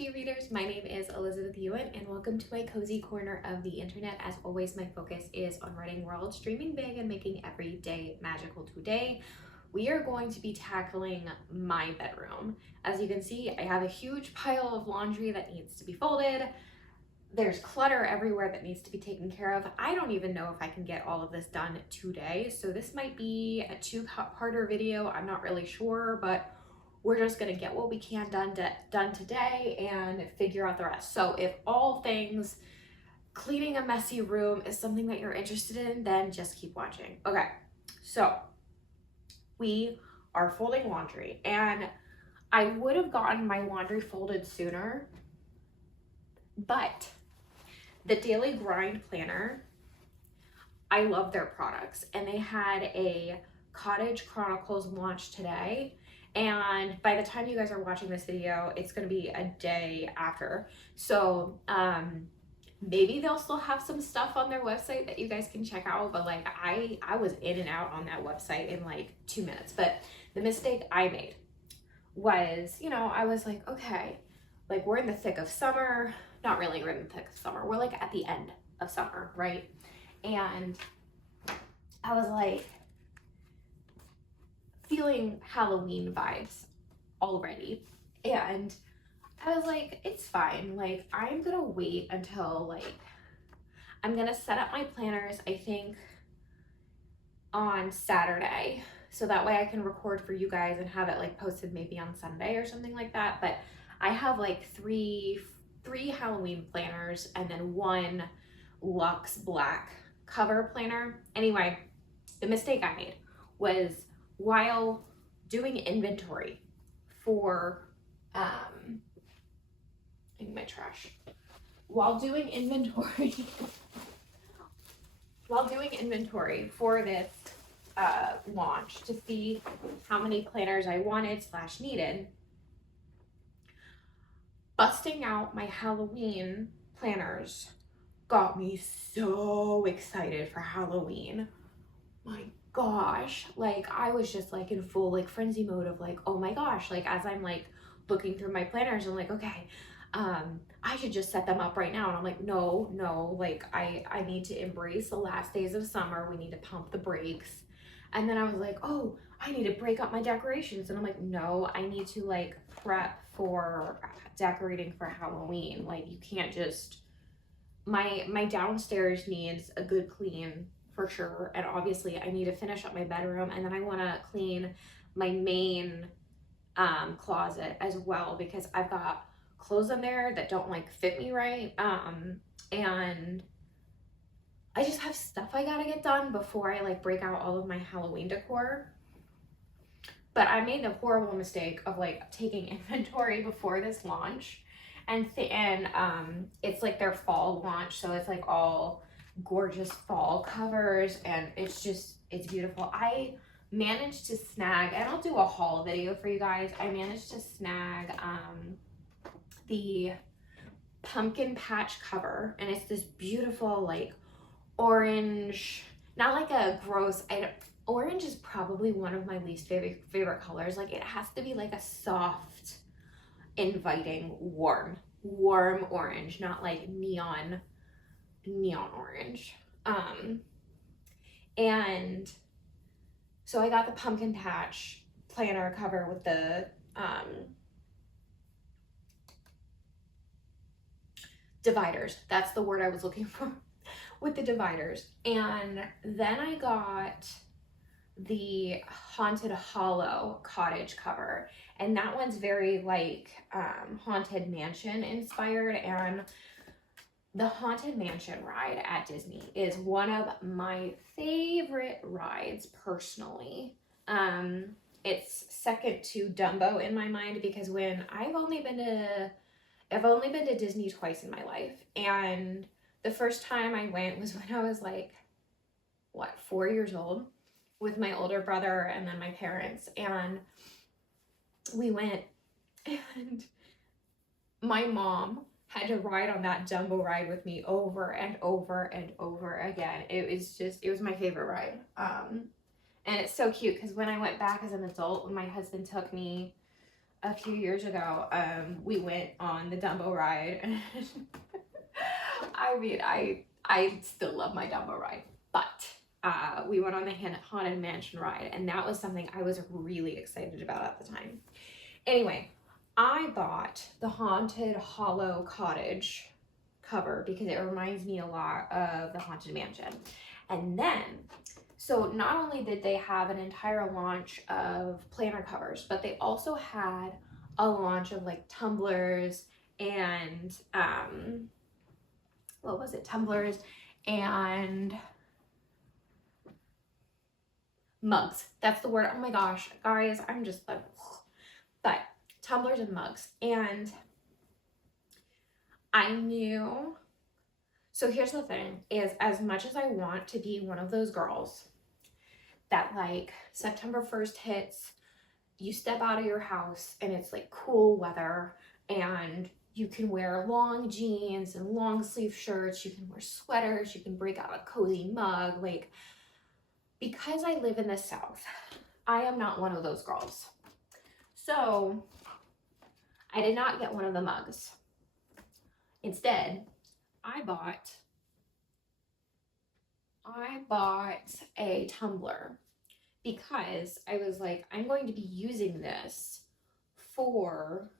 FD readers? My name is Elizabeth Ewan and welcome to my cozy corner of the internet. As always, my focus is on running worlds, dreaming big, and making every day magical. Today, we are going to be tackling my bedroom. As you can see, I have a huge pile of laundry that needs to be folded. There's clutter everywhere that needs to be taken care of. I don't even know if I can get all of this done today, so this might be a two-parter video. I'm not really sure, but we're just gonna get what we can done today and figure out the rest. So if all things cleaning a messy room is something that you're interested in, then just keep watching. Okay, so we are folding laundry, and I would have gotten my laundry folded sooner, but the Daily Grind Planner, I love their products, and they had a Cottage Chronicles launch today. And by the time you guys are watching this video, it's going to be a day after. So maybe they'll still have some stuff on their website that you guys can check out. But like I was in and out on that website in like 2 minutes. But the mistake I made was, I was like, okay, like we're in the thick of summer. Not really, we're in the thick of summer. We're like at the end of summer, right? And I was like, feeling Halloween vibes already, and I was like, it's fine, like I'm gonna wait until I'm gonna set up my planners, I think on Saturday, so that way I can record for you guys and have it like posted maybe on Sunday or something like that. But I have like three Halloween planners and then one luxe black cover planner. Anyway, the mistake I made was while doing inventory for in my trash, while doing inventory for this launch to see how many planners I wanted / needed, busting out my Halloween planners got me so excited for Halloween. My gosh, like I was just like in full like frenzy mode of like, oh my gosh, like as I'm like looking through my planners, I'm like, okay, I should just set them up right now. And I'm like, no, like I need to embrace the last days of summer. We need to pump the brakes. And then I was like, oh, I need to break up my decorations. And I'm like, no, I need to like prep for decorating for Halloween. Like you can't just, my downstairs needs a good clean for sure, and obviously I need to finish up my bedroom, and then I want to clean my main closet as well, because I've got clothes in there that don't like fit me right, and I just have stuff I gotta get done before I like break out all of my Halloween decor. But I made the horrible mistake of like taking inventory before this launch, and it's like their fall launch, so it's like all gorgeous fall covers, and it's beautiful. I managed to snag, and I'll do a haul video for you guys, I managed to snag the pumpkin patch cover, and it's this beautiful like orange, not like a gross, orange is probably one of my least favorite colors. Like it has to be like a soft, inviting, warm orange, not like neon orange. And so I got the pumpkin patch planner cover with the dividers. That's the word I was looking for, with the dividers. And then I got the Haunted Hollow cottage cover, and that one's very like Haunted Mansion inspired, and the Haunted Mansion ride at Disney is one of my favorite rides personally. It's second to Dumbo in my mind, because when I've only been to Disney twice in my life, and the first time I went was when I was like, 4 years old, with my older brother and then my parents, and we went, and my mom had to ride on that Dumbo ride with me over and over and over again. It was my favorite ride. And it's so cute because when I went back as an adult, when my husband took me a few years ago, we went on the Dumbo ride. I mean, I still love my Dumbo ride, but we went on the Haunted Mansion ride, and that was something I was really excited about at the time. Anyway, I bought the Haunted Hollow Cottage cover because it reminds me a lot of the Haunted Mansion. And then, so not only did they have an entire launch of planner covers, but they also had a launch of like tumblers and what was it? Tumblers and mugs. That's the word. Oh my gosh, guys, I'm just like, but tumblers and mugs. And I knew, so here's the thing, is as much as I want to be one of those girls that like September 1st hits, you step out of your house and it's like cool weather and you can wear long jeans and long sleeve shirts, you can wear sweaters, you can break out a cozy mug. Like, because I live in the South, I am not one of those girls. So I did not get one of the mugs. Instead, I bought a tumbler because I was like, I'm going to be using this for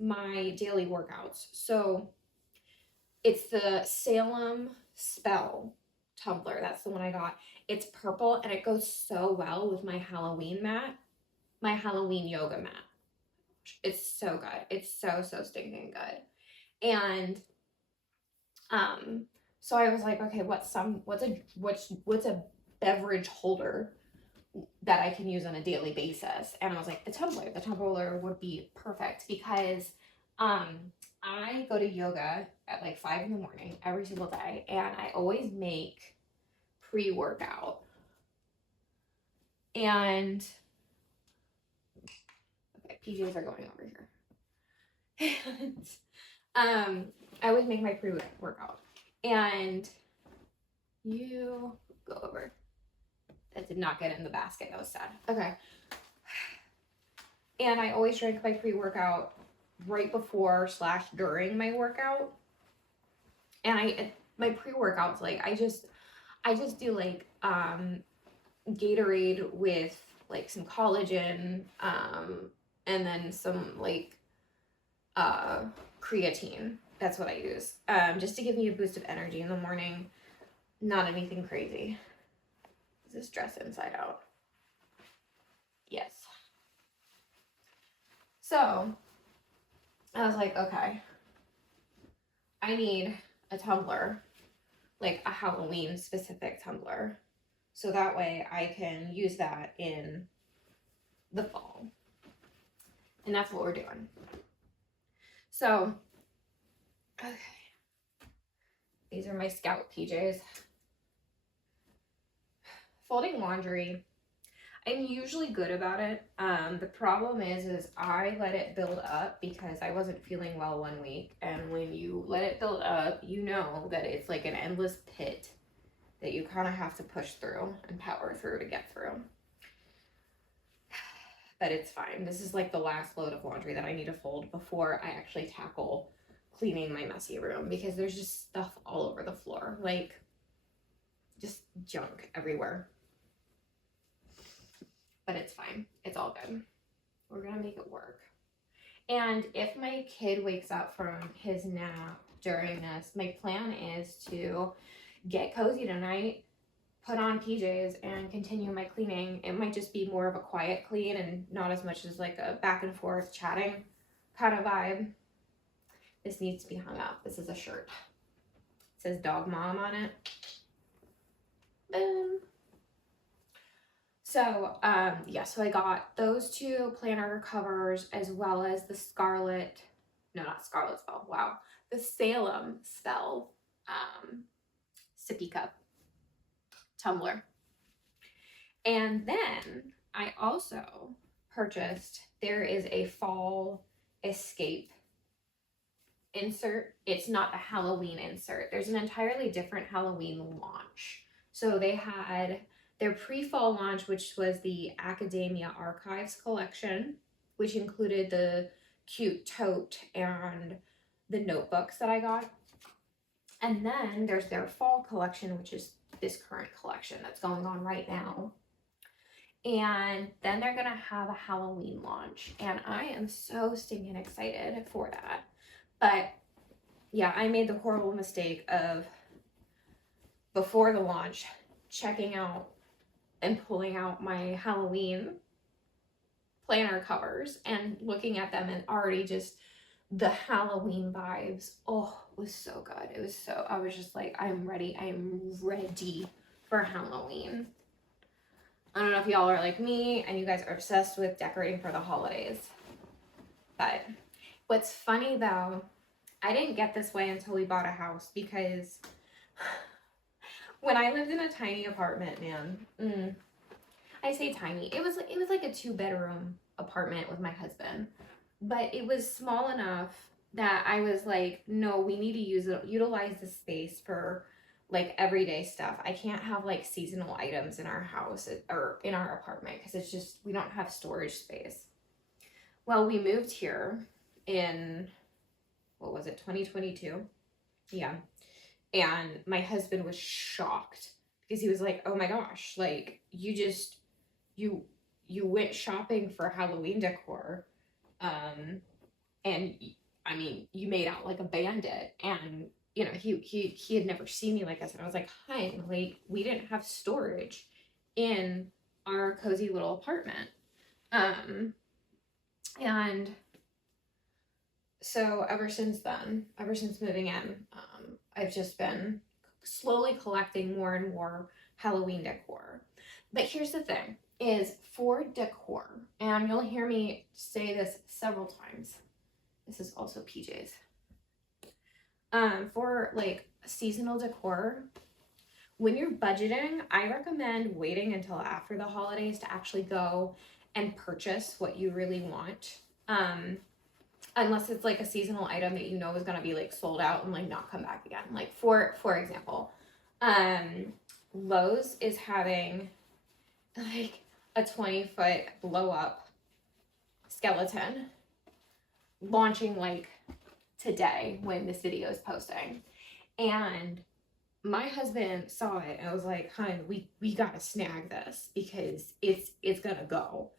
my daily workouts. So it's the Salem Spell tumbler. That's the one I got. It's purple and it goes so well with my Halloween mat, my Halloween yoga mat. It's so good. It's so stinking good. And so I was like, okay, what's a beverage holder that I can use on a daily basis? And I was like, the tumbler. The tumbler would be perfect because I go to yoga at like 5 in the morning every single day, and I always make pre-workout. And okay, PJs are going over here. And I always make my pre-workout. And you go over. That did not get in the basket. That was sad. Okay. And I always drink my pre-workout right before / during my workout. And my pre-workouts, like I just do like Gatorade with like some collagen, and then some like creatine. That's what I use, just to give me a boost of energy in the morning. Not anything crazy. Is this dress inside out? Yes. So I was like, okay, I need a tumbler, like a Halloween specific tumbler, so that way I can use that in the fall. And that's what we're doing. So, okay. These are my Scout PJs. Folding laundry, I'm usually good about it. The problem is I let it build up because I wasn't feeling well one week. And when you let it build up, you know that it's like an endless pit that you kind of have to push through and power through to get through. But it's fine. This is like the last load of laundry that I need to fold before I actually tackle cleaning my messy room, because there's just stuff all over the floor, like just junk everywhere. But it's fine. It's all good. We're gonna make it work. And if my kid wakes up from his nap during this, my plan is to get cozy tonight, put on PJs, and continue my cleaning. It might just be more of a quiet clean and not as much as like a back and forth chatting kind of vibe. This needs to be hung up. This is a shirt. It says Dog Mom on it. Boom. So, yeah, so I got those 2 planner covers as well as the the Salem Spell sippy cup tumbler. And then I also purchased, there is a fall escape insert. It's not a Halloween insert. There's an entirely different Halloween launch. So they had their pre-fall launch, which was the Academia Archives collection, which included the cute tote and the notebooks that I got. And then there's their fall collection, which is this current collection that's going on right now. And then they're gonna have a Halloween launch, and I am so stinking excited for that. But yeah, I made the horrible mistake of, before the launch, checking out and pulling out my Halloween planner covers and looking at them, and already just the Halloween vibes, oh, it was so good. It was so, I was just like, I'm ready for Halloween. I don't know if y'all are like me and you guys are obsessed with decorating for the holidays. But what's funny though, I didn't get this way until we bought a house, because when I lived in a tiny apartment, man, I say tiny, it was like a 2-bedroom apartment with my husband, but it was small enough that I was like, no, we need to utilize the space for like everyday stuff. I can't have like seasonal items in our house or in our apartment, because it's just, we don't have storage space. Well, we moved here in, what was it, 2022? Yeah. And my husband was shocked, because he was like, oh my gosh, like you went shopping for Halloween decor. And I mean, you made out like a bandit. And you know, he had never seen me like this. And I was like, hun, like, we didn't have storage in our cozy little apartment. And so ever since moving in, I've just been slowly collecting more and more Halloween decor. But here's the thing, is for decor, and you'll hear me say this several times, this is also PJ's. For like seasonal decor, when you're budgeting, I recommend waiting until after the holidays to actually go and purchase what you really want. Unless it's like a seasonal item that you know is gonna be like sold out and like not come back again. Like for example, Lowe's is having like a 20-foot blow up skeleton launching like today when this video is posting. And my husband saw it and I was like, hun, we gotta snag this, because it's gonna go.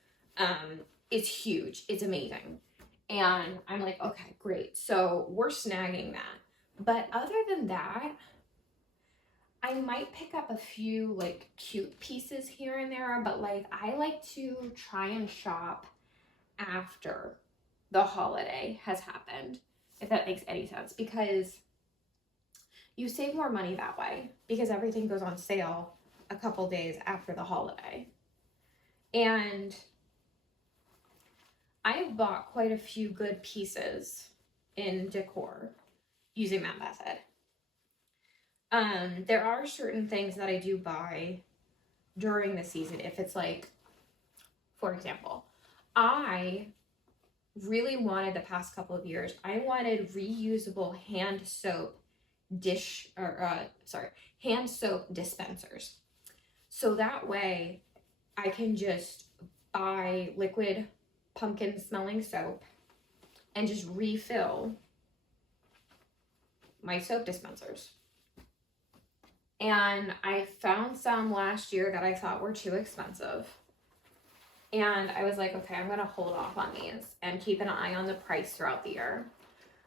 It's huge, it's amazing. And I'm like, okay, great. So we're snagging that. But other than that, I might pick up a few like cute pieces here and there, but like I like to try and shop after the holiday has happened, if that makes any sense, because you save more money that way, because everything goes on sale a couple days after the holiday. And I've bought quite a few good pieces in decor using that method. There are certain things that I do buy during the season. If it's like, for example, I really wanted, the past couple of years, I wanted reusable hand soap hand soap dispensers. So that way I can just buy liquid pumpkin smelling soap and just refill my soap dispensers. And I found some last year that I thought were too expensive. And I was like, okay, I'm gonna hold off on these and keep an eye on the price throughout the year.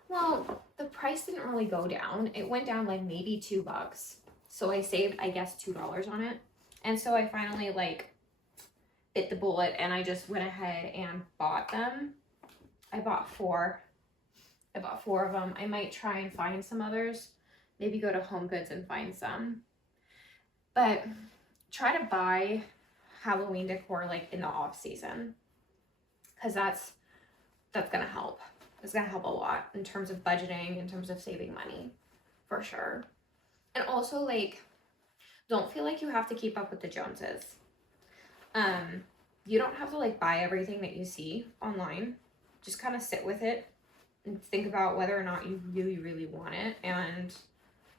Well, the price didn't really go down. It went down like maybe $2. So I saved, I guess, $2 on it. And so I finally like bit the bullet and I just went ahead and bought them. I bought 4. I bought 4 of them. I might try and find some others. Maybe go to Home Goods and find some. But try to buy Halloween decor like in the off season, because that's gonna help. It's gonna help a lot in terms of budgeting, in terms of saving money, for sure. And also, like, don't feel like you have to keep up with the Joneses. You don't have to like buy everything that you see online. Just kind of sit with it and think about whether or not you really, really want it. And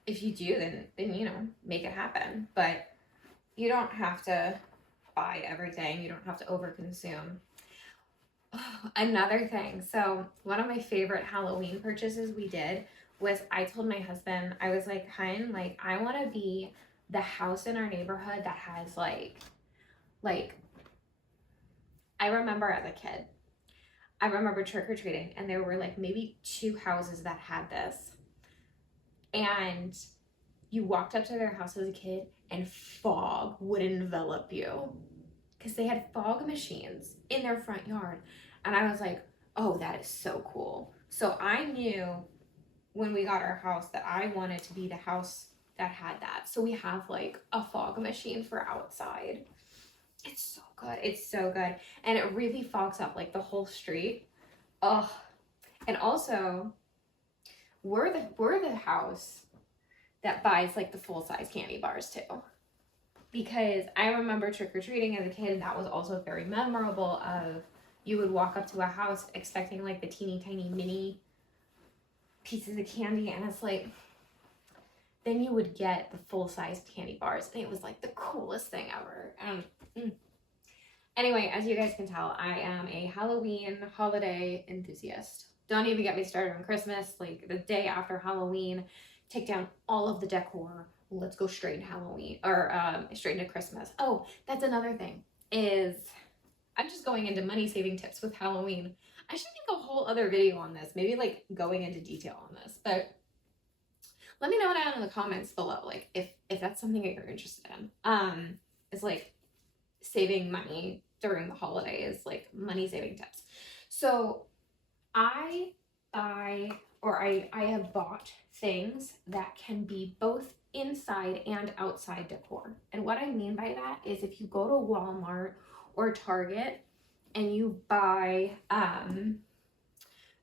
if you do, then you know, make it happen. But You don't have to buy everything. You don't have to overconsume. Another thing. So one of my favorite Halloween purchases we did was I told my husband, I was like, hun, like I want to be the house in our neighborhood that has like I remember as a kid, I remember trick or treating, and there were like maybe two houses that had this, and you walked up to their house as a kid, and fog would envelop you because they had fog machines in their front yard. And I was like, oh, that is so cool. So I knew when we got our house that I wanted to be the house that had that. So we have like a fog machine for outside. It's so good. It's so good. And it really fogs up like the whole street. Oh, and also we're the house that buys like the full size candy bars too. Because I remember trick-or-treating as a kid, and that was also very memorable of you would walk up to a house expecting like the teeny tiny mini pieces of candy, and it's like then you would get the full-size candy bars, and it was like the coolest thing ever. Anyway, as you guys can tell, I am a Halloween holiday enthusiast. Don't even get me started on Christmas. Like the day after Halloween, take down all of the decor. Let's go straight into Halloween or straight into Christmas. Oh, that's another thing is I'm just going into money saving tips with Halloween. I should make a whole other video on this, maybe like going into detail on this, but let me know down in the comments below, like if that's something that you're interested in. It's like saving money during the holidays, like money saving tips. So I have bought things that can be both inside and outside decor. And what I mean by that is if you go to Walmart or Target and you buy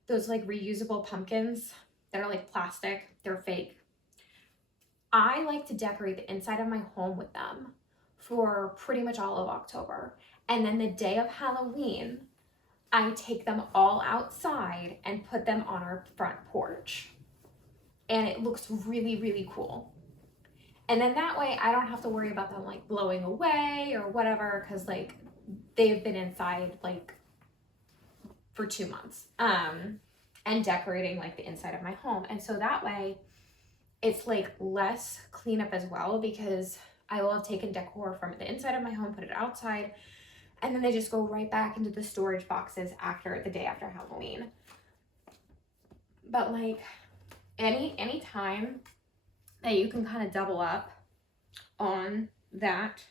those like reusable pumpkins that are like plastic, they're fake. I like to decorate the inside of my home with them for pretty much all of October. And then the day of Halloween, I take them all outside and put them on our front porch. And it looks really, really cool. And then that way I don't have to worry about them like blowing away or whatever, because like they've been inside like for 2 months and decorating like the inside of my home. And so that way it's like less cleanup as well, because I will have taken decor from the inside of my home, put it outside, and then they just go right back into the storage boxes after the day after Halloween. But like any time that you can kind of double up on that,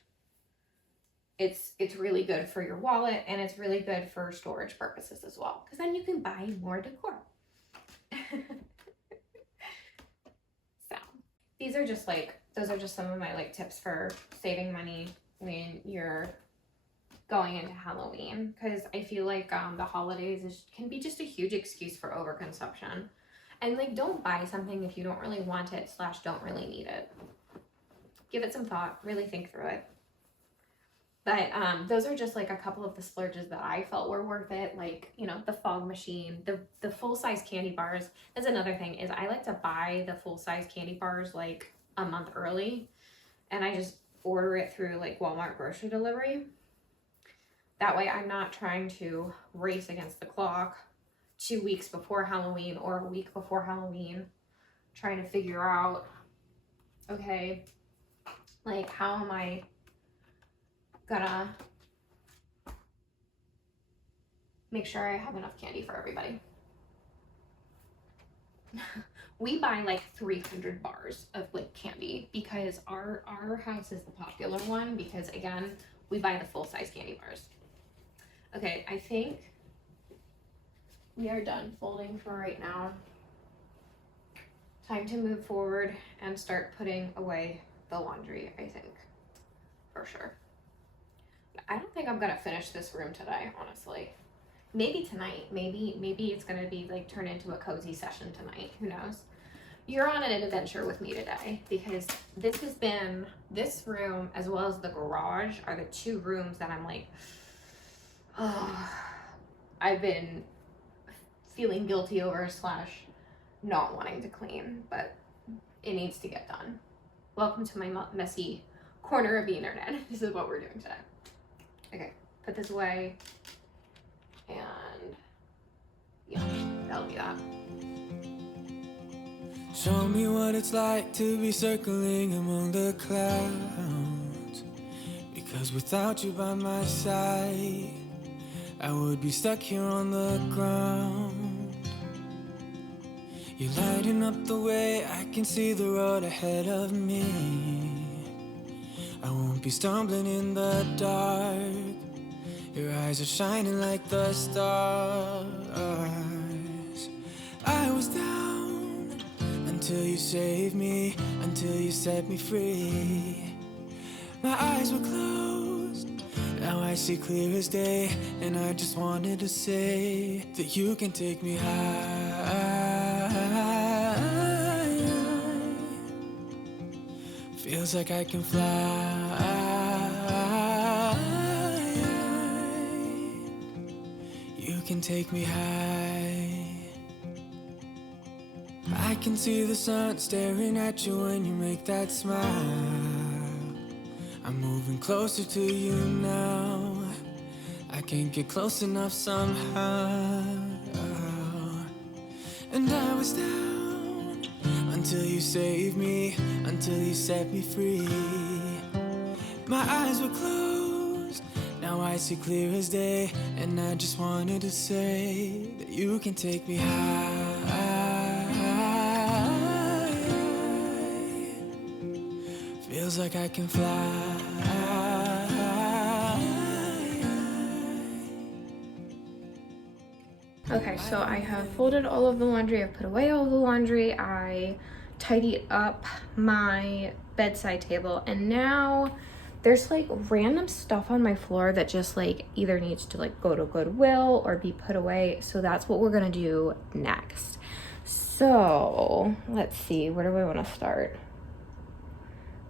it's really good for your wallet, and it's really good for storage purposes as well, because then you can buy more decor. So these are just like, those are just some of my like tips for saving money when you're going into Halloween, because I feel like the holidays can be just a huge excuse for overconsumption. And like, don't buy something if you don't really want it / don't really need it. Give it some thought, really think through it. But those are just like a couple of the splurges that I felt were worth it. Like, you know, the fog machine, the full-size candy bars. That's another thing, is I like to buy the full-size candy bars like a month early, and I just order it through like Walmart grocery delivery. That way I'm not trying to race against the clock 2 weeks before Halloween or a week before Halloween, trying to figure out, okay, like how am I gonna make sure I have enough candy for everybody. We buy like 300 bars of like candy because our house is the popular one, because again, we buy the full-size candy bars. Okay, I think we are done folding for right now. Time to move forward and start putting away the laundry, I think, for sure. I don't think I'm gonna finish this room today, honestly. Maybe tonight, maybe it's gonna be like turn into a cozy session tonight, who knows. You're on an adventure with me today, because this room as well as the garage are the two rooms that I'm like, oh, I've been feeling guilty over / not wanting to clean, but it needs to get done. Welcome to my messy corner of the internet. This is what we're doing today. Okay, put this away. And yeah, that'll be that. Show me what it's like to be circling among the clouds. Because without you by my side, I would be stuck here on the ground. You're lighting up the way, I can see the road ahead of me. I won't be stumbling in the dark. Your eyes are shining like the stars. I was down until you saved me, until you set me free. My eyes were closed, now I see clear as day. And I just wanted to say that you can take me high. Feels like I can fly. You can take me high. I can see the sun staring at you when you make that smile. I'm moving closer to you now. I can't get close enough somehow. And I was down until you saved me, until you set me free. My eyes were closed, now I see clear as day. And I just wanted to say that you can take me high. Feels like I can fly. Okay, so I have folded all of the laundry, I've put away all of the laundry, I tidied up my bedside table, and now there's like random stuff on my floor that just like either needs to like go to Goodwill or be put away. So that's what we're gonna do next. So let's see, where do I want to start?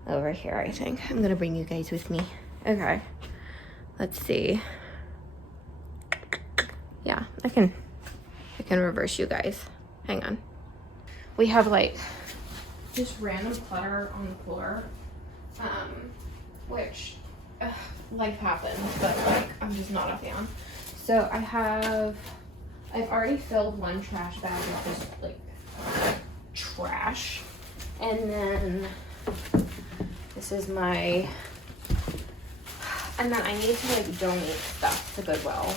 Over here, I think. I'm gonna bring you guys with me. Okay, let's see. Yeah, I can reverse you guys. Hang on. We have like just random clutter on the floor, which life happens, but like I'm just not a fan. So I've already filled one trash bag with just like trash, and then this is my, and then I need to like donate stuff to Goodwill,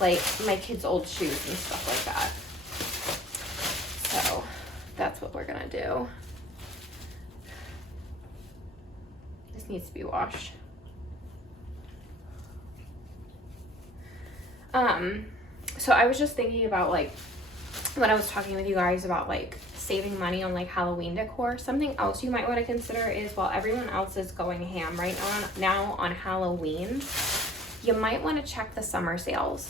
like my kids' old shoes and stuff like that. So that's what we're gonna do. This needs to be washed. So I was just thinking about like, when I was talking with you guys about like saving money on like Halloween decor, something else you might want to consider is, while everyone else is going ham right now on Halloween, you might want to check the summer sales.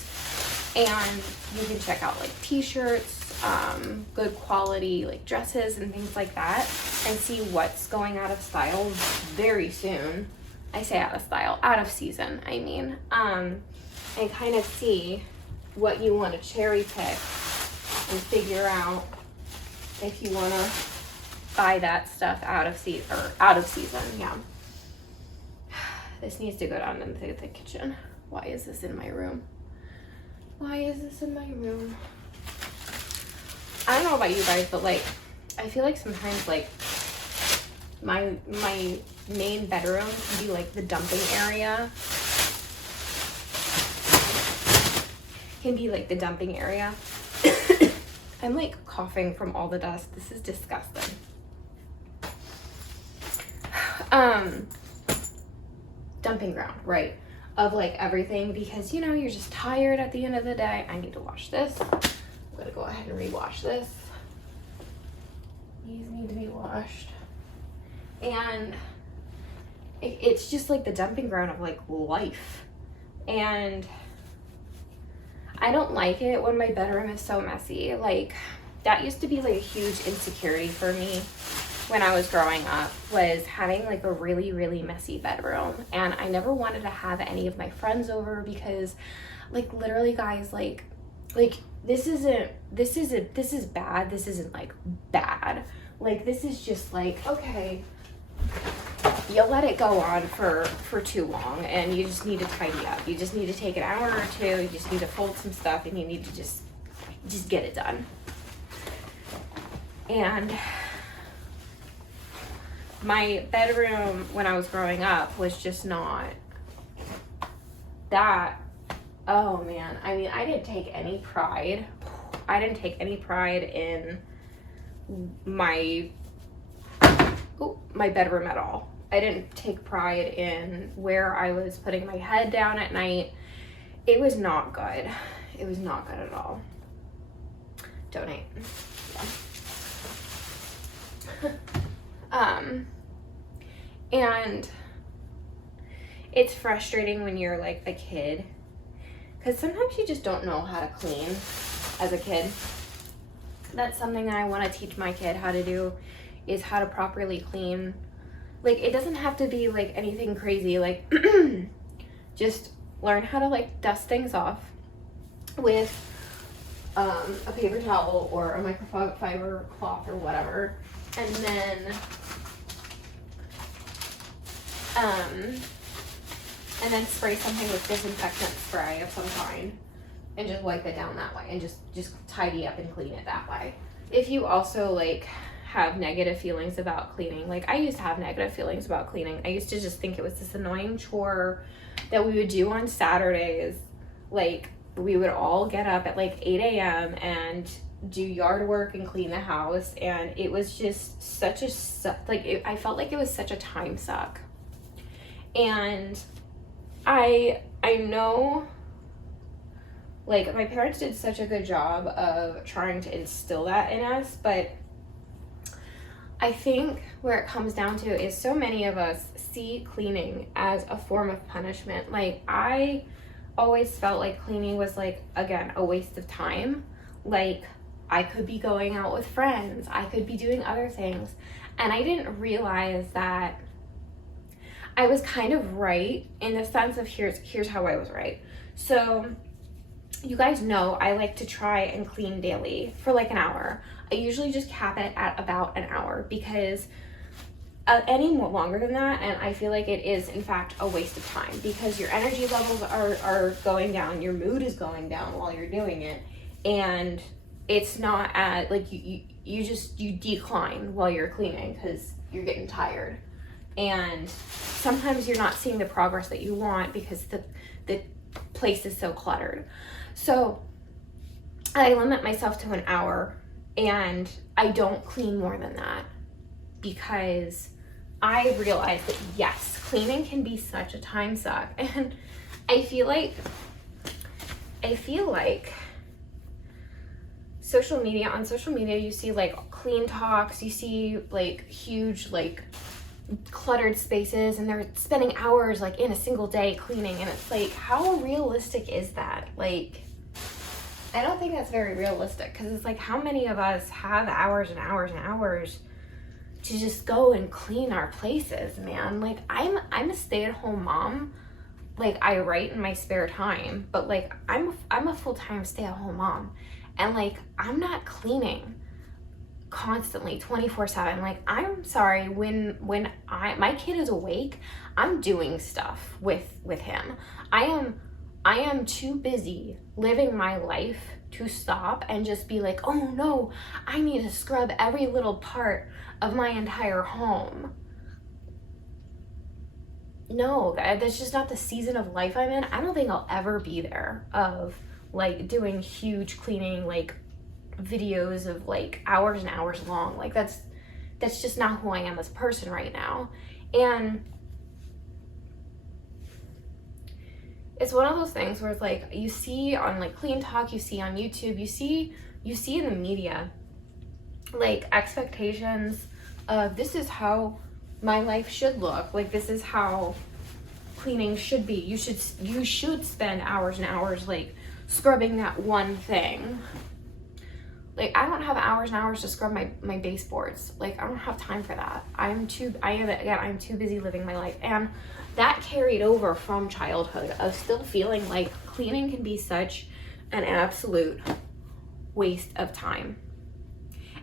And you can check out like t-shirts, good quality like dresses and things like that, and see what's going out of style very soon. I say out of style, out of season, I mean. And kind of see what you want to cherry pick and figure out if you want to buy that stuff out of season, yeah. This needs to go down into the kitchen. Why is this in my room? Why is this in my room? I don't know about you guys, but like, I feel like sometimes like my main bedroom can be like the dumping area. I'm like coughing from all the dust. This is disgusting. Dumping ground, right? Of like everything, because you know, you're just tired at the end of the day. I need to wash this. I'm gonna go ahead and rewash this. These need to be washed. And it's just like the dumping ground of like life. And I don't like it when my bedroom is so messy. Like, that used to be like a huge insecurity for me when I was growing up, was having like a really, really messy bedroom. And I never wanted to have any of my friends over because like literally guys, like this is bad. This isn't like bad. Like, this is just like, okay, you let it go on for too long, and you just need to tidy up. You just need to take an hour or two. You just need to fold some stuff, and you need to just get it done. And my bedroom when I was growing up was just not that. Oh man, I mean, I didn't take any pride. I didn't take any pride in my bedroom at all. I didn't take pride in where I was putting my head down at night. It was not good. It was not good at all. Donate. Yeah. And it's frustrating when you're like a kid, because sometimes you just don't know how to clean as a kid. That's something that I want to teach my kid how to do, is how to properly clean. Like, it doesn't have to be like anything crazy, like just learn how to like dust things off with a paper towel or a microfiber cloth or whatever, and then spray something with disinfectant spray of some kind and just wipe it down that way, and just tidy up and clean it that way. If you also like have negative feelings about cleaning, like I used to have negative feelings about cleaning. I used to just think it was this annoying chore that we would do on Saturdays. Like, we would all get up at like 8 a.m. and do yard work and clean the house, and it was just such a I felt like it was such a time suck. And I know, like, my parents did such a good job of trying to instill that in us, but I think where it comes down to is so many of us see cleaning as a form of punishment. Like, I always felt like cleaning was, like, again, a waste of time. Like, I could be going out with friends, I could be doing other things, and I didn't realize that I was kind of right in the sense of here's how I was right. So you guys know I like to try and clean daily for like an hour. I usually just cap it at about an hour, because any more longer than that, and I feel like it is in fact a waste of time, because your energy levels are going down, your mood is going down while you're doing it, and it's not like you decline while you're cleaning because you're getting tired, and sometimes you're not seeing the progress that you want because the place is so cluttered. So I limit myself to an hour, and I don't clean more than that, because I realize that yes, cleaning can be such a time suck. And I feel like on social media you see like clean talks, you see like huge like cluttered spaces, and they're spending hours like in a single day cleaning, and it's like, how realistic is that? Like, I don't think that's very realistic, because it's like, how many of us have hours and hours and hours to just go and clean our places, man? Like, I'm a stay-at-home mom. Like, I write in my spare time, but like I'm a full-time stay-at-home mom, and like I'm not cleaning constantly 24/7. Like, I'm sorry, when my kid is awake, I'm doing stuff with him. I am too busy living my life to stop and just be like, oh no, I need to scrub every little part of my entire home. No, that's just not the season of life I'm in. I don't think I'll ever be there of like doing huge cleaning like videos of like hours and hours long. Like, that's just not who I am as a person right now. And it's one of those things where it's like, you see on like Clean Talk, you see on YouTube, you see in the media like expectations of, this is how my life should look, like this is how cleaning should be. You should spend hours and hours like scrubbing that one thing. Like, I don't have hours and hours to scrub my baseboards. Like, I don't have time for that. I'm too busy living my life. And that carried over from childhood of still feeling like cleaning can be such an absolute waste of time.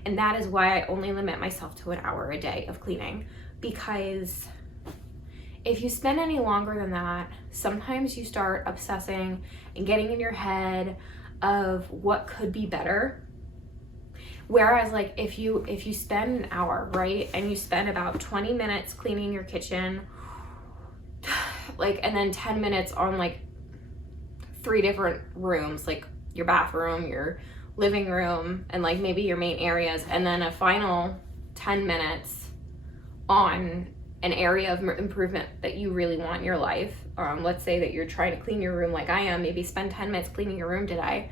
And that is why I only limit myself to an hour a day of cleaning, because if you spend any longer than that, sometimes you start obsessing and getting in your head of what could be better. Whereas like if you spend an hour, right, and you spend about 20 minutes cleaning your kitchen, like, and then 10 minutes on like 3 different rooms, like your bathroom, your living room, and like maybe your main areas, and then a final 10 minutes on an area of improvement that you really want in your life. Let's say that you're trying to clean your room like I am, maybe spend 10 minutes cleaning your room today.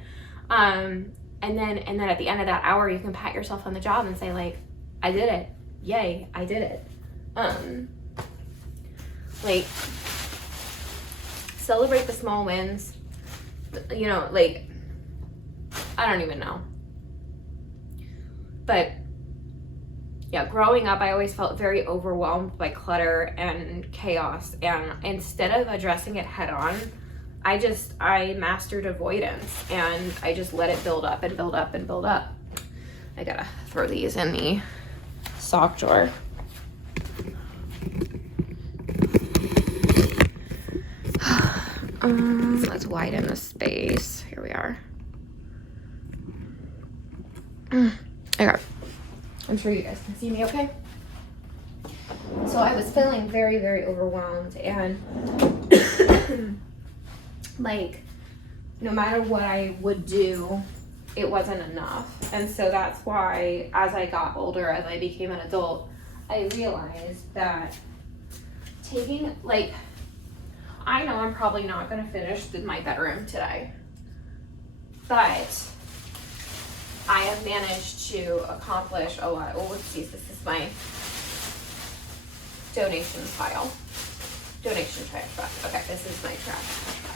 And then at the end of that hour, you can pat yourself on the job and say like, I did it. Yay, I did it. Like, celebrate the small wins. You know, like, I don't even know. But yeah, growing up, I always felt very overwhelmed by clutter and chaos. And instead of addressing it head on, I mastered avoidance, and I just let it build up and build up and build up. I gotta throw these in the sock drawer. Let's widen the space. Here we are. Okay. I'm sure you guys can see me okay. So I was feeling very, very overwhelmed, and like, no matter what I would do, it wasn't enough. And so that's why, as I got older, as I became an adult, I realized that taking, like, I know I'm probably not going to finish my bedroom today, but I have managed to accomplish a lot. Oh, let's see, this is my donation pile. Donation trash bag. Okay, this is my trash bag.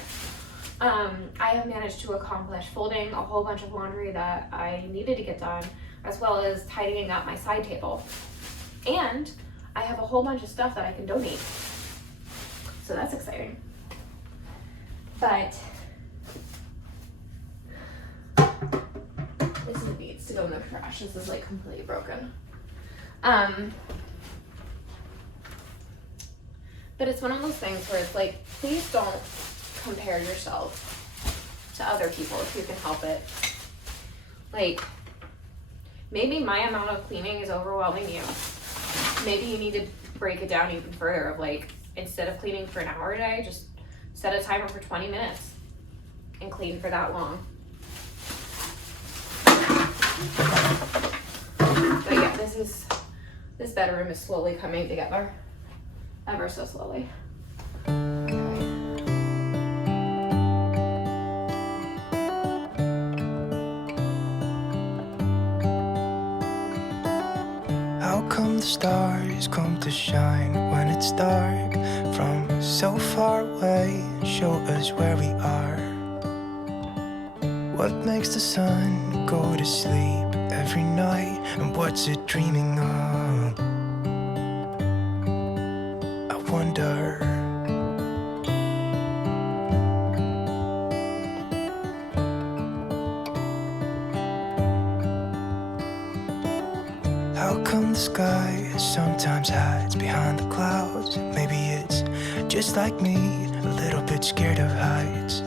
I have managed to accomplish folding a whole bunch of laundry that I needed to get done, as well as tidying up my side table. And I have a whole bunch of stuff that I can donate. So that's exciting. But this needs to go in the trash. This is like completely broken. But it's one of those things where it's like, please don't compare yourself to other people if you can help it. Like, maybe my amount of cleaning is overwhelming you. Maybe you need to break it down even further of like, instead of cleaning for an hour a day, just set a timer for 20 minutes and clean for that long. But yeah, this bedroom is slowly coming together, ever so slowly. How come the stars come to shine when it's dark from so far away and show us where we are? What makes the sun go to sleep every night, and what's it dreaming of? I wonder. How come the sky sometimes hides behind the clouds? Maybe it's just like me, a little bit scared of heights.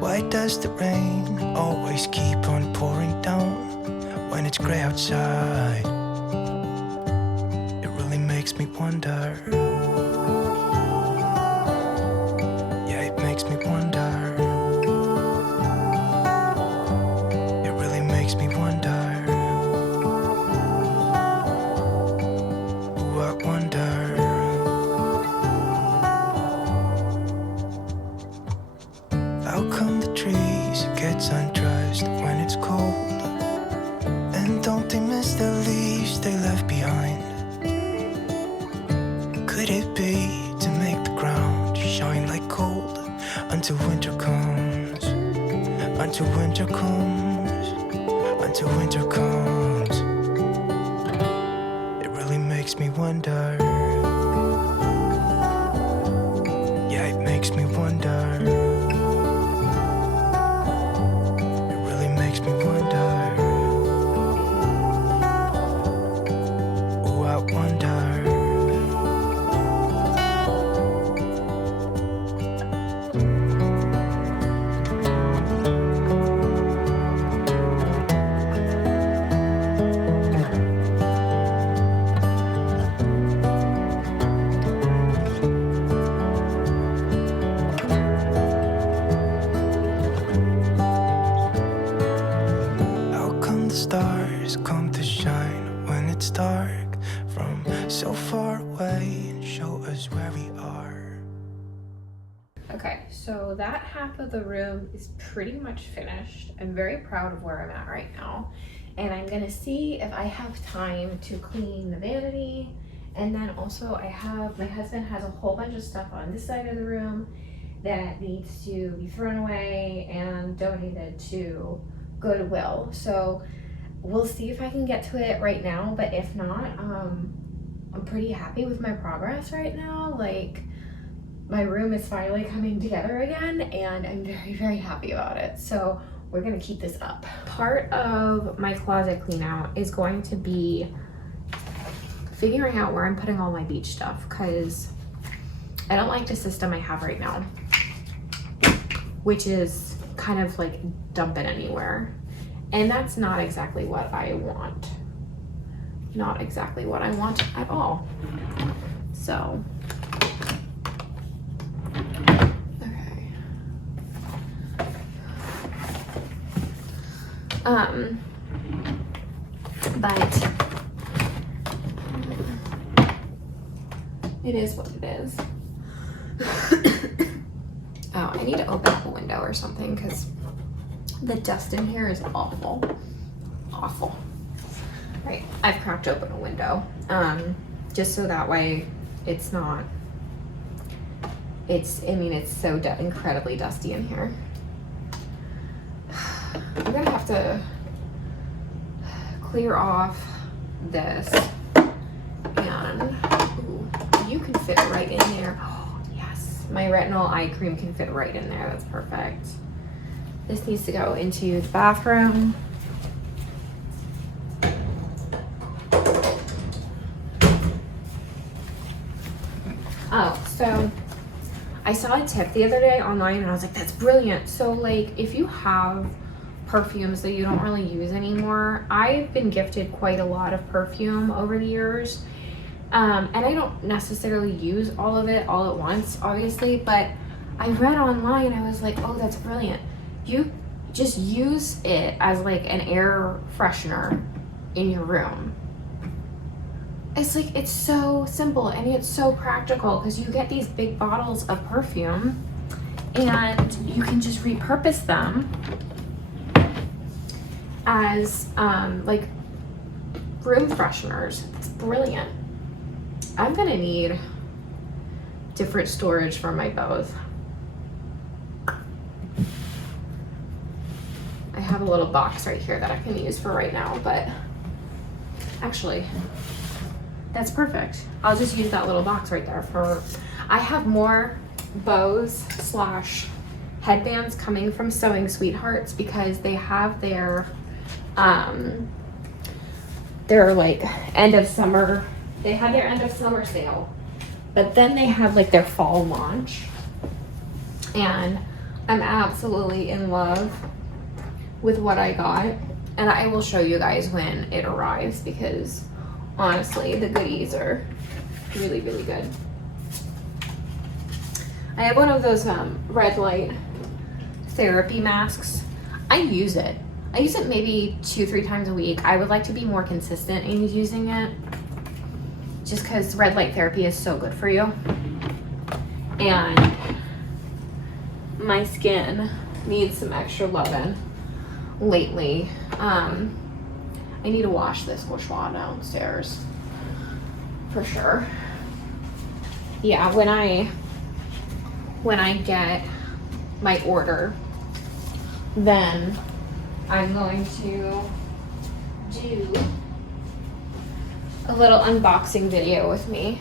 Why does the rain always keep on pouring down when it's gray outside? It really makes me wonder. Yeah, it makes me wonder. It really makes me wonder. Ooh, I wonder. How come the trees get undressed when it's cold? And don't they miss the leaves they left behind? Could it be to make the ground shine like gold until winter comes? Until winter comes, until winter comes. It really makes me wonder. Yeah, it makes me wonder. Makes me wonder. Ooh, I wonder. stars come to shine when it's dark from so far away and show us where we are. Okay, so that half of the room is pretty much finished. I'm very proud of where I'm at right now. And I'm gonna see if I have time to clean the vanity. And then also my husband has a whole bunch of stuff on this side of the room that needs to be thrown away and donated to Goodwill. So we'll see if I can get to it right now, but if not, I'm pretty happy with my progress right now. Like, my room is finally coming together again, and I'm very, very happy about it. So we're gonna keep this up. Part of my closet clean out is going to be figuring out where I'm putting all my beach stuff, because I don't like the system I have right now, which is kind of like dump it anywhere. And that's not exactly what I want. Not exactly what I want at all. So, okay. But it is what it is. Oh, I need to open up a window or something because the dust in here is awful. Awful. Right, I've cracked open a window. Just so that way it's not, it's so incredibly dusty in here. I'm gonna have to clear off this, and ooh, you can fit right in there. Oh, yes, my retinol eye cream can fit right in there. That's perfect. This needs to go into the bathroom. Oh, so I saw a tip the other day online and I was like, that's brilliant. So like, if you have perfumes that you don't really use anymore, I've been gifted quite a lot of perfume over the years. And I don't necessarily use all of it all at once, obviously, but I read online, I was like, oh, that's brilliant. You just use it as like an air freshener in your room. It's like, it's so simple and it's so practical because you get these big bottles of perfume and you can just repurpose them as like room fresheners. It's brilliant. I'm gonna need different storage for my bows. I have a little box right here that I can use for right now, but actually, that's perfect. I'll just use that little box right there for, I have more bows slash headbands coming from Sewing Sweethearts because they have their like end of summer, they had their end of summer sale, but then they have like their fall launch, and I'm absolutely in love with what I got, and I will show you guys when it arrives because honestly, the goodies are really, really good. I have one of those red light therapy masks. I use it. I use it maybe 2-3 times a week. I would like to be more consistent in using it just because red light therapy is so good for you. And my skin needs some extra loving lately. I need to wash this gouache downstairs for sure. Yeah, when I get my order, then I'm going to do a little unboxing video with me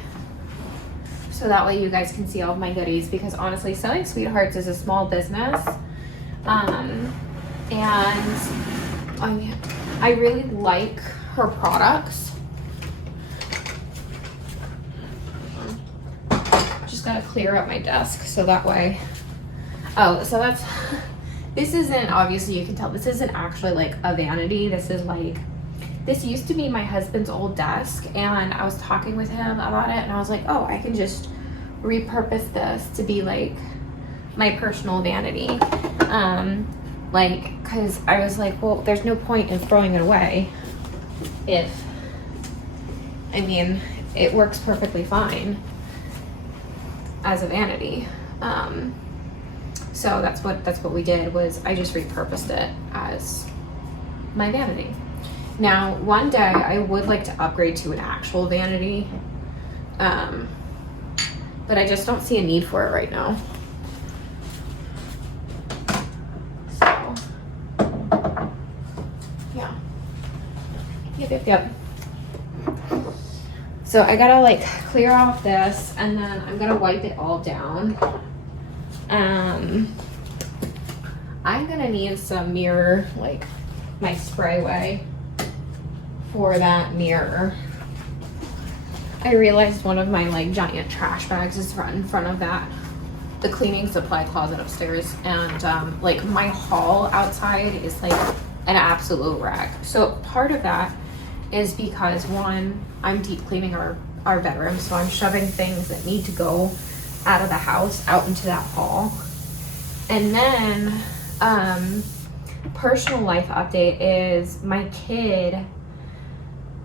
so that way you guys can see all of my goodies, because honestly, Sewing Sweethearts is a small business, and I really like her products. Just gotta clear up my desk so that way. Oh, so that's, this isn't, obviously you can tell, this isn't actually like a vanity. This is like, this used to be my husband's old desk, and I was talking with him about it and I was like, oh, I can just repurpose this to be like my personal vanity. Like, because I was like, well, there's no point in throwing it away if, I mean, it works perfectly fine as a vanity. So that's what we did, was I just repurposed it as my vanity. Now, one day I would like to upgrade to an actual vanity, but I just don't see a need for it right now. So, yeah. Yep. So I gotta like clear off this, and then I'm gonna wipe it all down. I'm gonna need some mirror, like my sprayway for that mirror. I realized one of my like giant trash bags is right in front of that, the cleaning supply closet upstairs, and like my hall outside is like an absolute wreck. So part of that is because, one, I'm deep cleaning our bedroom, so I'm shoving things that need to go out of the house out into that hall. And then personal life update is my kid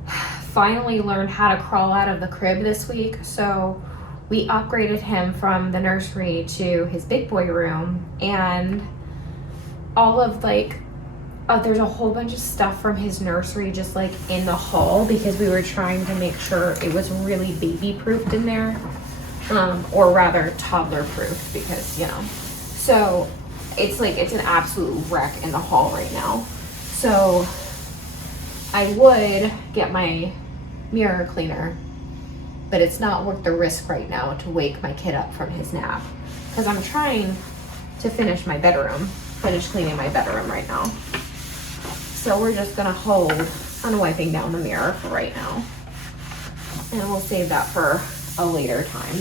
finally learned how to crawl out of the crib this week. So we upgraded him from the nursery to his big boy room, and all of like, there's a whole bunch of stuff from his nursery just like in the hall, because we were trying to make sure it was really baby proofed in there, or rather toddler proofed, because you know, so it's like, it's an absolute wreck in the hall right now. So I would get my mirror cleaner, but it's not worth the risk right now to wake my kid up from his nap, because I'm trying to finish cleaning my bedroom right now. So we're just gonna hold on wiping down the mirror for right now, and we'll save that for a later time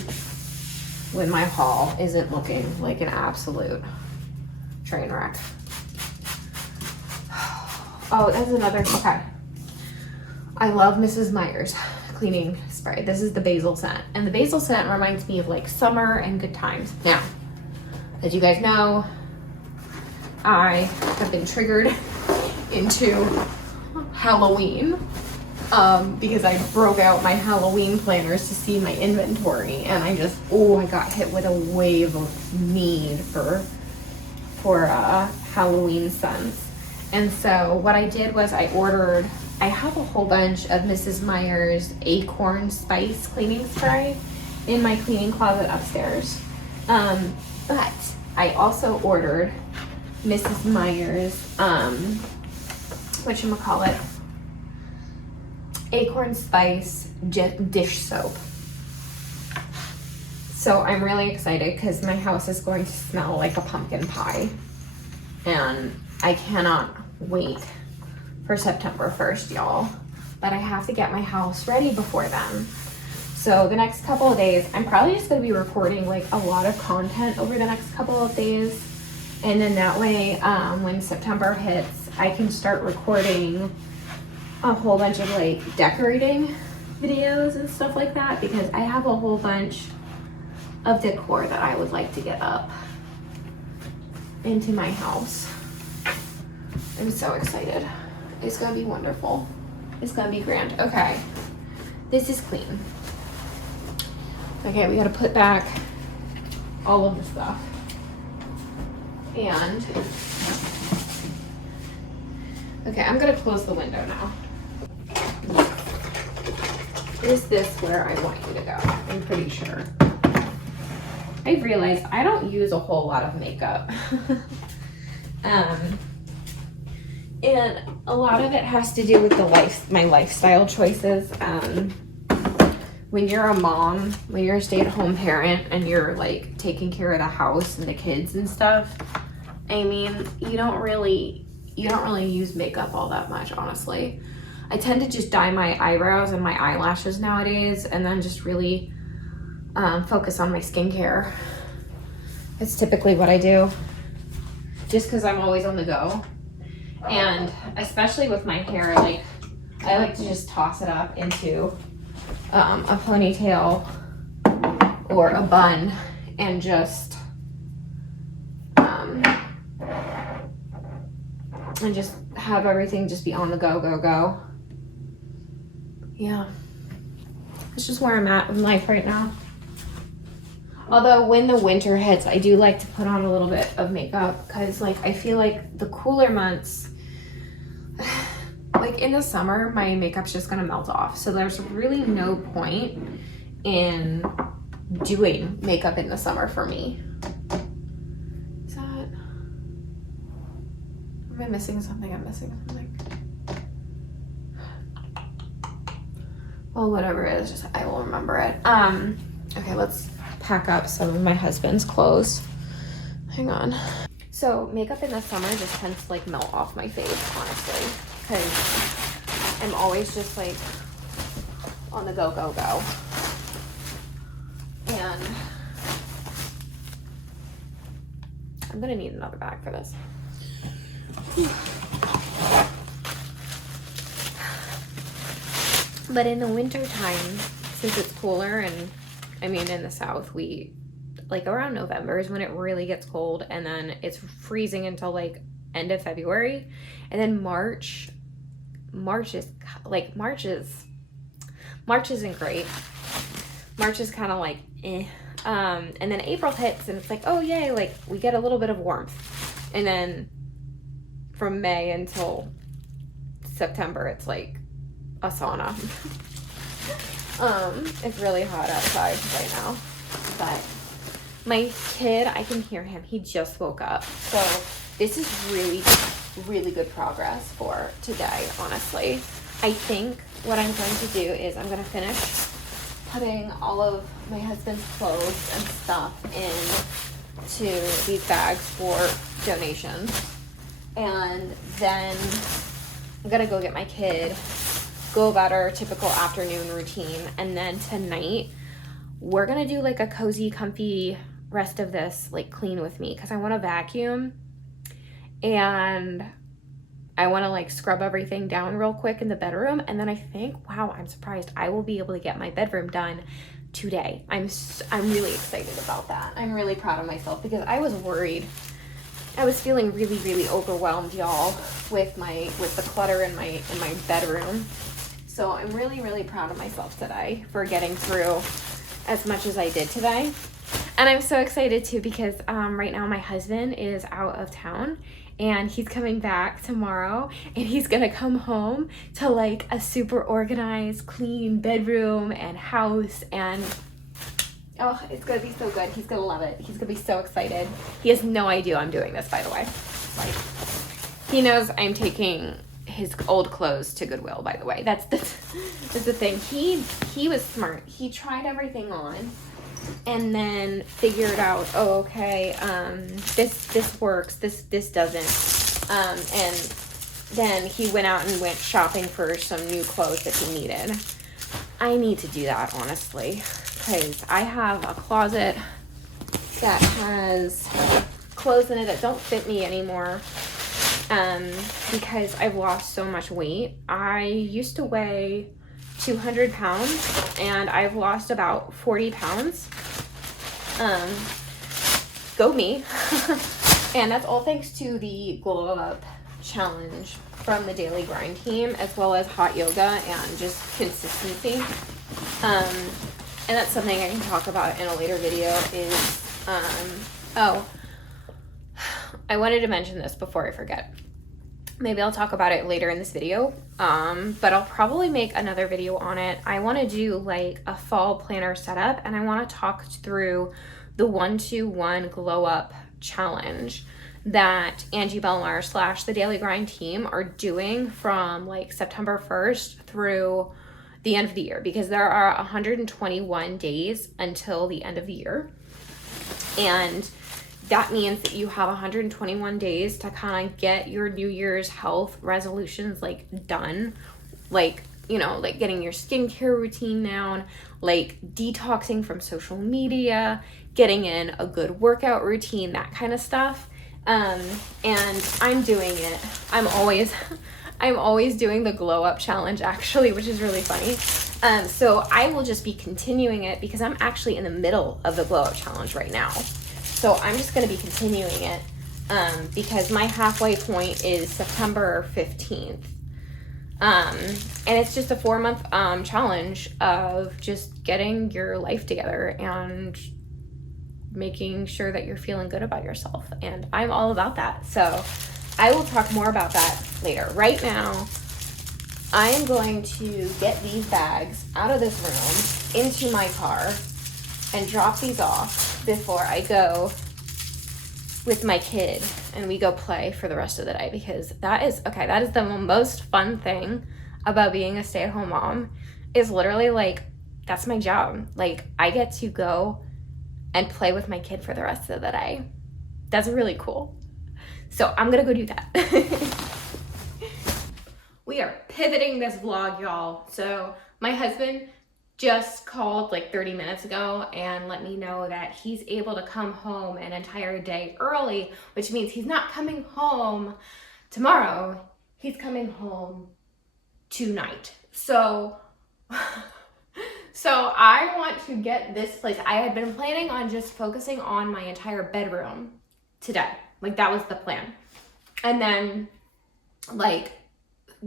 when my haul isn't looking like an absolute train wreck. Oh, that's another, okay. I love Mrs. Meyer's cleaning spray. This is the basil scent, and the basil scent reminds me of like summer and good times. Now, as you guys know, I have been triggered into Halloween because I broke out my Halloween planners to see my inventory, and I got hit with a wave of need for Halloween scents. And so what I did was I have a whole bunch of Mrs. Meyer's Acorn Spice cleaning spray in my cleaning closet upstairs, but I also ordered Mrs. Meyer's whatchamacallit, Acorn Spice dish soap. So I'm really excited because my house is going to smell like a pumpkin pie, and I cannot wait for September 1st, y'all. But I have to get my house ready before then. So the next couple of days, I'm probably just gonna be recording like a lot of content over the next couple of days. And then that way, when September hits, I can start recording a whole bunch of like decorating videos and stuff like that, because I have a whole bunch of decor that I would like to get up into my house. I'm so excited. It's gonna be wonderful. It's gonna be grand. Okay, this is clean. Okay, we gotta put back all of the stuff. And, okay, I'm gonna close the window now. Is this where I want you to go? I'm pretty sure. I realized I don't use a whole lot of makeup. And a lot of it has to do with my lifestyle choices. When you're a mom, when you're a stay-at-home parent and you're like taking care of the house and the kids and stuff, I mean, you don't really use makeup all that much, honestly. I tend to just dye my eyebrows and my eyelashes nowadays, and then just really focus on my skincare. It's typically what I do, just because I'm always on the go. And especially with my hair, like I like to just toss it up into a ponytail or a bun and just and just have everything just be on the go. Yeah. It's just where I'm at in life right now. Although when the winter hits, I do like to put on a little bit of makeup because like I feel like the cooler months, like in the summer, my makeup's just gonna melt off. So there's really no point in doing makeup in the summer for me. Is that, am I missing something? I'm missing something. Well, whatever it is, just I will remember it. Okay, let's pack up some of my husband's clothes. Hang on. So makeup in the summer just tends to like melt off my face, honestly, because I'm always just like on the go. And I'm gonna need another bag for this. But in the winter time, since it's cooler, and I mean in the South, we like around November is when it really gets cold, and then it's freezing until like end of February, and then March isn't great. March is kind of like eh. And then April hits and it's like, oh yay, like we get a little bit of warmth, and then from May until September it's like a sauna. It's really hot outside right now, but my kid, I can hear him, he just woke up, so this is really good progress for today, honestly. I think what I'm going to do is I'm going to finish putting all of my husband's clothes and stuff into these bags for donation, and then I'm gonna go get my kid, go about our typical afternoon routine, and then tonight we're gonna do like a cozy, comfy rest of this like clean with me, because I want to vacuum and I want to like scrub everything down real quick in the bedroom, and then I think, wow, I'm surprised I will be able to get my bedroom done today. I'm really excited about that. I'm really proud of myself because I was worried. I was feeling really overwhelmed, y'all, with the clutter in my bedroom. So I'm really proud of myself today for getting through as much as I did today. And I'm so excited too because right now my husband is out of town and he's coming back tomorrow, and he's gonna come home to like a super organized, clean bedroom and house, and oh, it's gonna be so good. He's gonna love it. He's gonna be so excited. He has no idea I'm doing this, by the way. Like, he knows I'm taking his old clothes to Goodwill, by the way. That's the thing. He was smart. He tried everything on and then figured out, oh, okay, this works, this doesn't. And then he went out and went shopping for some new clothes that he needed. I need to do that, honestly, because I have a closet that has clothes in it that don't fit me anymore, because I've lost so much weight. I used to weigh 200 pounds and I've lost about 40 pounds. Go me. And that's all thanks to the Glow Up Challenge from the Daily Grind team, as well as hot yoga and just consistency. And that's something I can talk about in a later video is, oh, I wanted to mention this before I forget. Maybe I'll talk about it later in this video, but I'll probably make another video on it. I want to do like a fall planner setup, and I want to talk through the 1-2-1 Glow Up Challenge that Angie Belmar / the Daily Grind team are doing from like September 1st through the end of the year, because there are 121 days until the end of the year. And that means that you have 121 days to kind of get your New Year's health resolutions like done, like, you know, like getting your skincare routine down, like detoxing from social media, getting in a good workout routine, that kind of stuff. And I'm doing it. I'm always doing the Glow Up Challenge, actually, which is really funny. So I will just be continuing it because I'm actually in the middle of the Glow Up Challenge right now. So I'm just going to be continuing it because my halfway point is September 15th. And it's just a 4-month challenge of just getting your life together and making sure that you're feeling good about yourself. And I'm all about that. So I will talk more about that later. Right now, I am going to get these bags out of this room into my car and drop these off before I go with my kid and we go play for the rest of the day, because that is the most fun thing about being a stay-at-home mom, is literally like, that's my job. Like, I get to go and play with my kid for the rest of the day. That's really cool. So I'm gonna go do that. We are pivoting this vlog, y'all. So my husband just called like 30 minutes ago and let me know that he's able to come home an entire day early, which means he's not coming home tomorrow. He's coming home tonight. So I want to get this place. I had been planning on just focusing on my entire bedroom today. Like, that was the plan. And then like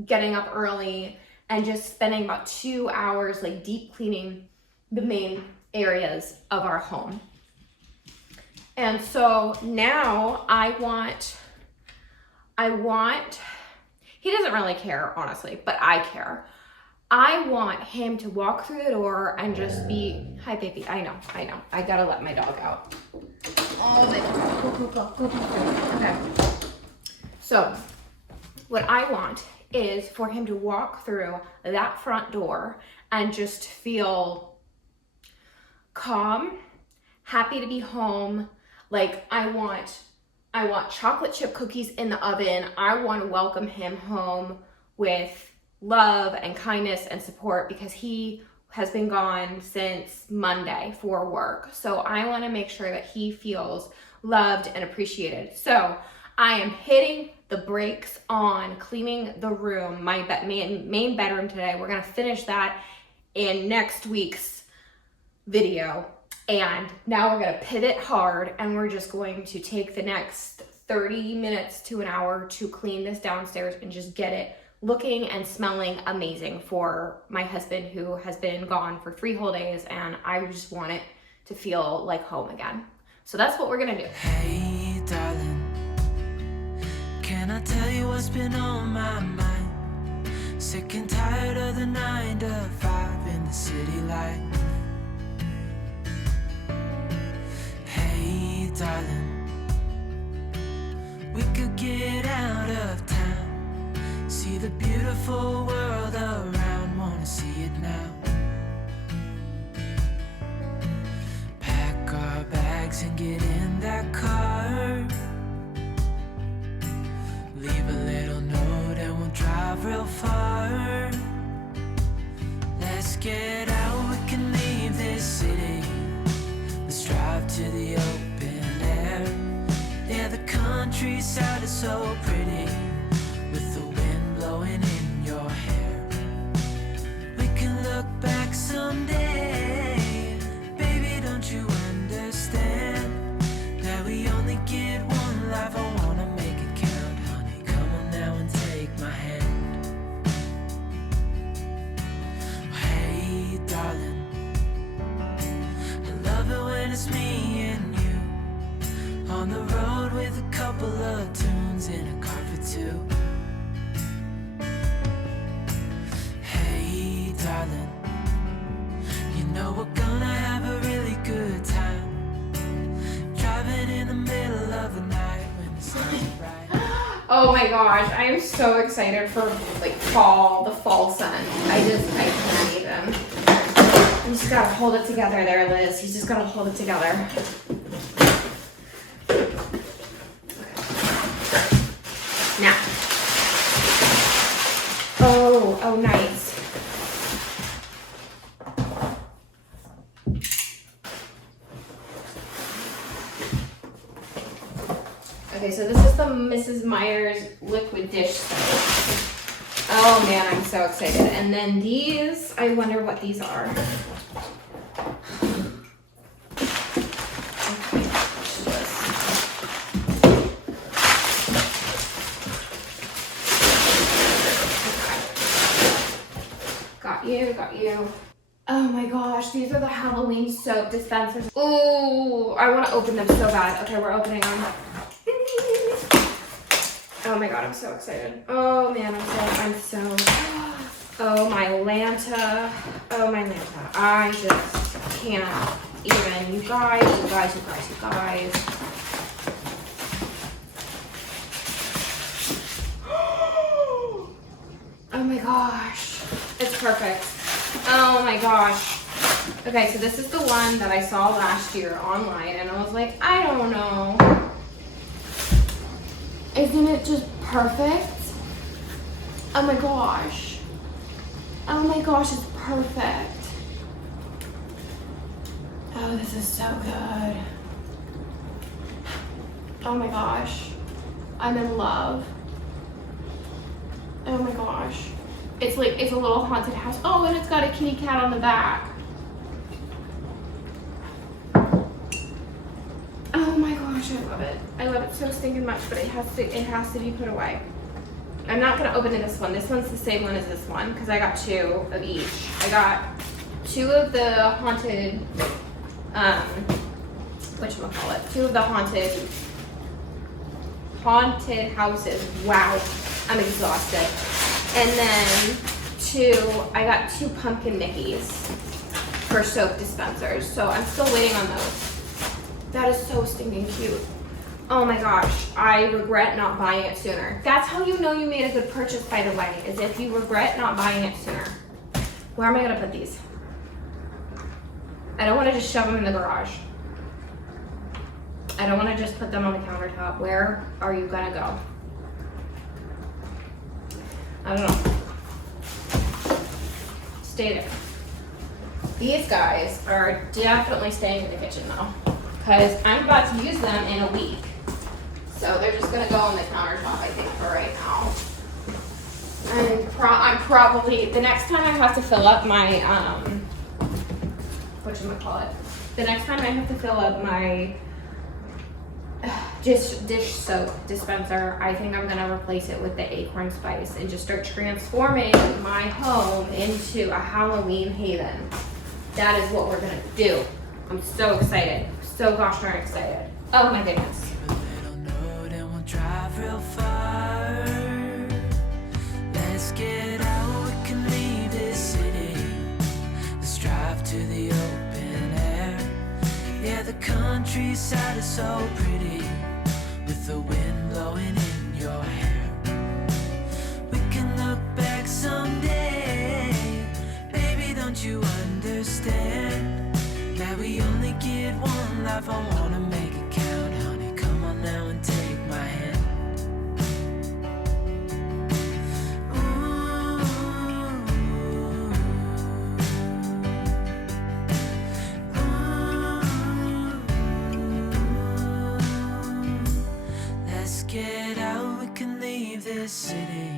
getting up early and just spending about 2 hours like deep cleaning the main areas of our home. And so now I want, he doesn't really care, honestly, but I care. I want him to walk through the door and just be, hi baby, I know, I gotta let my dog out. Oh my God, go. Okay. So what I want is for him to walk through that front door and just feel calm, happy to be home. Like, I want chocolate chip cookies in the oven. I want to welcome him home with love and kindness and support, because he has been gone since Monday for work. So I want to make sure that he feels loved and appreciated. So I am hitting the brakes on cleaning the room, my main bedroom today. We're gonna finish that in next week's video. And now we're gonna pivot hard, and we're just going to take the next 30 minutes to an hour to clean this downstairs and just get it looking and smelling amazing for my husband, who has been gone for 3 whole days, and I just want it to feel like home again. So that's what we're gonna do. Hey, darling, can I tell you what's been on my mind? Sick and tired of the 9 to 5 in the city life. Hey, darling, we could get out of town, see the beautiful world around, wanna see it now. Pack our bags and get in that car, leave a little note and we'll drive real far. Let's get out, we can leave this city. Let's drive to the open air. Yeah, the countryside is so pretty, with the wind blowing in your hair. We can look back someday. Baby, don't you understand that we only get one life? I wanna make it count, honey. Come on now and take my hand. Hey, darling, I love it when it's me and you on the road with a couple of tunes in a car for 2. Hey, darling, you know we're gonna have a really good time, driving in the middle of the night when the sun's bright. Oh my gosh, I am so excited for like fall, the fall sun. I can't even. You just gotta hold it together there, Liz. You just gotta hold it together. Okay. Now. Oh, nice. Okay, so this is the Mrs. Meyer's liquid dish soap. Oh man, I'm so excited. And then these, I wonder what these are. Okay, got you, got you. Oh my gosh, these are the Halloween soap dispensers. Ooh, I want to open them so bad. Okay, we're opening them. Oh my god, I'm so excited. Oh man, I'm so. Oh my Lanta. Oh my Lanta. I just can't even. You guys. Oh my gosh. It's perfect. Oh my gosh. Okay, so this is the one that I saw last year online and I was like, I don't know. Isn't it just perfect? Oh my gosh. Oh my gosh, it's perfect. Oh, this is so good. Oh my gosh. I'm in love. Oh my gosh. It's like, it's a little haunted house. Oh, and it's got a kitty cat on the back. Oh my gosh, I love it. I love it so stinking much, but it has to be put away. I'm not gonna open this one. This one's the same one as this one because I got 2 of each. I got 2 of the haunted, whatchamacallit, 2 of the haunted houses. Wow, I'm exhausted. And then I got 2 pumpkin Mickeys for soap dispensers. So I'm still waiting on those. That is so stinking cute. Oh my gosh, I regret not buying it sooner. That's how you know you made a good purchase, by the way, is if you regret not buying it sooner. Where am I gonna put these? I don't wanna just shove them in the garage. I don't wanna just put them on the countertop. Where are you gonna go? I don't know. Stay there. These guys are definitely staying in the kitchen though, because I'm about to use them in a week. So they're just gonna go on the countertop, I think, for right now. And I'm probably, the next time I have to fill up my, the next time I have to fill up my dish soap dispenser, I think I'm gonna replace it with the acorn spice and just start transforming my home into a Halloween haven. That is what we're gonna do. I'm so excited. So gosh darn excited. Oh my goodness. Drive real far. Let's get out, we can leave this city. Let's drive to the open air. Yeah, the countryside is so pretty, with the wind blowing in your hair. We can look back someday. Baby, don't you understand that we only get one life? I wanna make it count, honey. Come on now and take my hand. Get out, we can leave this city.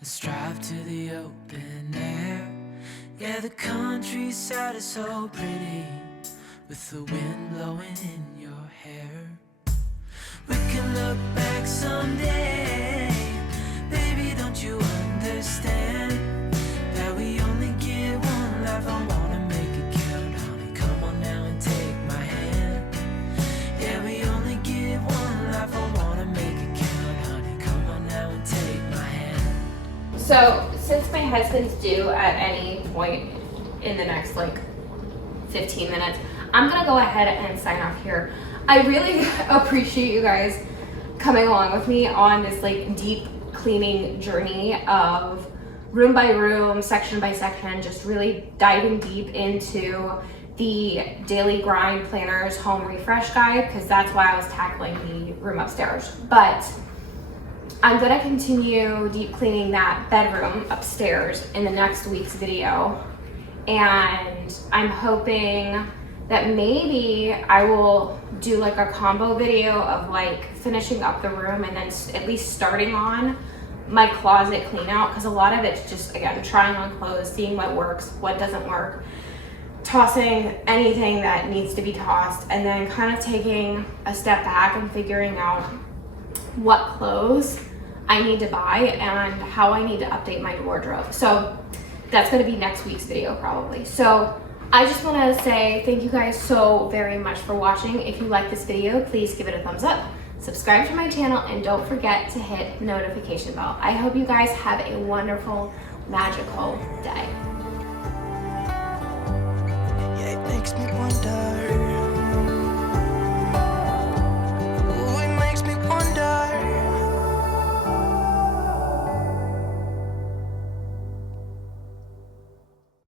Let's drive to the open air. Yeah, the countryside is so pretty, with the wind blowing in your hair. We can look back someday. Baby, don't you understand that we only get one life? I wanna make it count, honey. Come on now and take my hand. Yeah, we only get one life. I wanna make it count, honey. Come on now and take my hand. So since my husband's due at any point in the next like 15 minutes, I'm gonna go ahead and sign off here. I really appreciate you guys coming along with me on this like deep cleaning journey of room by room, section by section, just really diving deep into the Daily Grind Planners Home Refresh Guide, because that's why I was tackling the room upstairs. But I'm gonna continue deep cleaning that bedroom upstairs in the next week's video. And I'm hoping that maybe I will do like a combo video of like finishing up the room and then at least starting on my closet clean out, because a lot of it's just, again, trying on clothes, seeing what works, what doesn't work, tossing anything that needs to be tossed, and then kind of taking a step back and figuring out what clothes I need to buy and how I need to update my wardrobe. So that's gonna be next week's video probably. So I just wanna say thank you guys so very much for watching. If you like this video, please give it a thumbs up, subscribe to my channel, and don't forget to hit the notification bell. I hope you guys have a wonderful, magical day. Yeah, it makes me want